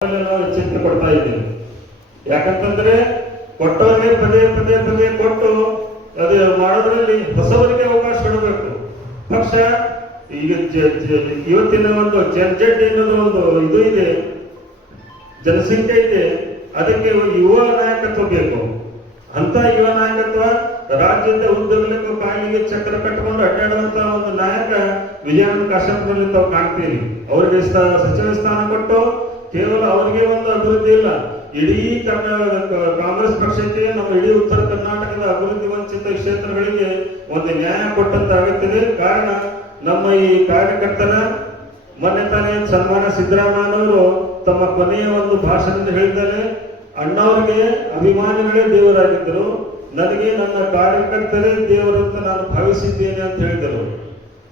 ನಾವು ಎಚ್ಚರಿಕೆ ಕೊಡ್ತಾ ಇದ್ದೀವಿ. ಯಾಕಂತಂದ್ರೆ ಕೊಟ್ಟವರಿಗೆ ಪದೇ ಪದೇ ಪದೇ ಕೊಟ್ಟು ಅದು ಮಾಡೋದ್ರಲ್ಲಿ ಹೊಸವರಿಗೆ ಅವಕಾಶ ಕೊಡಬೇಕು. ಪಕ್ಷ ಈಗ ಇವತ್ತಿನ ಒಂದು ಜನಜೆಟ್ ಅನ್ನೋದು ಒಂದು ಇದು ಇದೆ, ಜನಸಂಖ್ಯೆ ಇದೆ, ಅದಕ್ಕೆ ಯುವ ನಾಯಕತ್ವ ಬೇಕು. ಅಂತ ಯುವ ನಾಯಕತ್ವ ರಾಜ್ಯದ ಉದ್ದಗಲಕ್ಕೂ ಕಾಲಿಗೆ ಚಕ್ರ ಕಟ್ಟಿಕೊಂಡು ಅಡ್ಡಾಡುವಂತ ಒಂದು ನಾಯಕ ವಿಜಯಾನಂದ ಕಾಶ್ಯಪನಲ್ಲಿ ತಾವು ಕಾಣ್ತೀರಿ. ಅವರಿಗೆ ಸಚಿವ ಸ್ಥಾನ ಕೊಟ್ಟು ಕೇವಲ ಅವರಿಗೆ ಒಂದು ಅಭಿವೃದ್ಧಿ ಇಲ್ಲ, ಇಡೀ ಕಾಂಗ್ರೆಸ್ ಪಕ್ಷಕ್ಕೆ ನಮ್ಮ ಇಡೀ ಉತ್ತರ ಕರ್ನಾಟಕದ ಅಭಿವೃದ್ಧಿ ವಂಚಿತ ಕ್ಷೇತ್ರಗಳಿಗೆ ಒಂದು ನ್ಯಾಯ ಕೊಟ್ಟಂತ ಆಗುತ್ತದೆ. ಕಾರಣ ನಮ್ಮ ಈ ಕಾರ್ಯಕರ್ತರ ಮೊನ್ನೆ ತಾನೇ ಸನ್ಮಾನ ಸಿದ್ದರಾಮಯ್ಯನವರು ತಮ್ಮ ಕೊನೆಯ ಒಂದು ಭಾಷಣದ ಹೇಳಿದ್ದಾರೆ, ಅಣ್ಣವ್ರಿಗೆ ಅಭಿಮಾನಿಗಳೇ ದೇವರಾಗಿದ್ದರು, ನನಗೆ ನನ್ನ ಕಾರ್ಯಕರ್ತರೇ ದೇವರಂತ ನಾನು ಭಾವಿಸಿದ್ದೇನೆ ಅಂತ ಹೇಳಿದರು.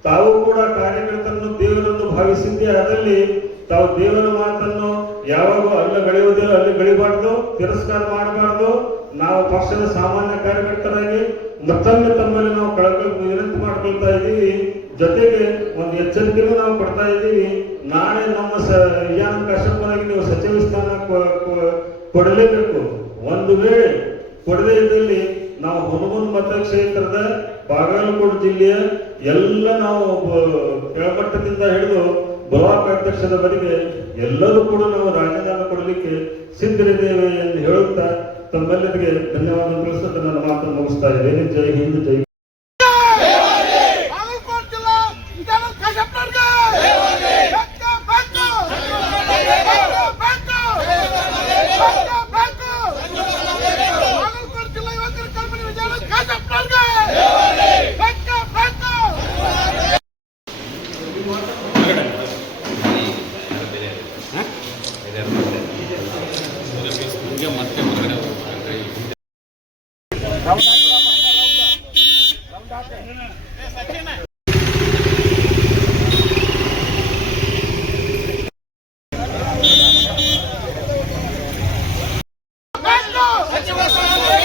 ತಾವು ಕೂಡ ಕಾರ್ಯಕರ್ತರನ್ನು ದೇವರನ್ನು ಭಾವಿಸಿದ್ದೇ ಅದರಲ್ಲಿ ತಾವು ದೇವರ ಮಾತನ್ನು ಯಾವಾಗೂ ಅಲ್ಲಿ ಗಳಿಬಾರ್ದು, ತಿರಸ್ಕಾರ ಮಾಡಬಾರ್ದು. ನಾವು ಪಕ್ಷದ ಸಾಮಾನ್ಯ ಕಾರ್ಯಕರ್ತರಾಗಿ ಮತ್ತೊಮ್ಮೆ ತಮ್ಮಲ್ಲಿ ನಾವು ವಿನಂತಿ ಮಾಡ್ಕೊಳ್ತಾ ಇದ್ದೀವಿ. ಜೊತೆಗೆ ಒಂದು ಎಚ್ಚರಿಕೆನೂ ನಾವು ಕೊಡ್ತಾ ಇದ್ದೀವಿ. ನಾಳೆ ನಮ್ಮ ವಿಜಯಾನಂದ ಕಾಶ್ಯಪನಿಗೆ ನೀವು ಸಚಿವ ಸ್ಥಾನ ಕೊಡಲೇಬೇಕು. ಒಂದು ವೇಳೆ ಕೊಡದೇ ಇದ್ದಲ್ಲಿ ನಾವು ಹುನಗುಂದ ಮತಕ್ಷೇತ್ರದ ಬಾಗಲಕೋಟೆ ಜಿಲ್ಲೆಯ ಎಲ್ಲ ನಾವು ಕೆಳಮಟ್ಟದಿಂದ ಹಿಡಿದು ಬ್ಲಾಕ್ ಅಧ್ಯಕ್ಷದವರೆಗೆ ಎಲ್ಲರೂ ಕೂಡ ನಾವು ರಾಜೀನಾಮ ಕೊಡಲಿಕ್ಕೆ ಸಿದ್ಧರಿದ್ದೇವೆ ಎಂದು ಹೇಳುತ್ತಾ ತಮ್ಮೆಲ್ಲರಿಗೆ ಧನ್ಯವಾದ ತಿಳಿಸುತ್ತಾ ನನ್ನ ಮಾತನ್ನು ಮುಗಿಸ್ತಾ ಇದ್ದೇನೆ. ಜೈ ಹಿಂದ್, ಜೈ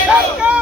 Let's go!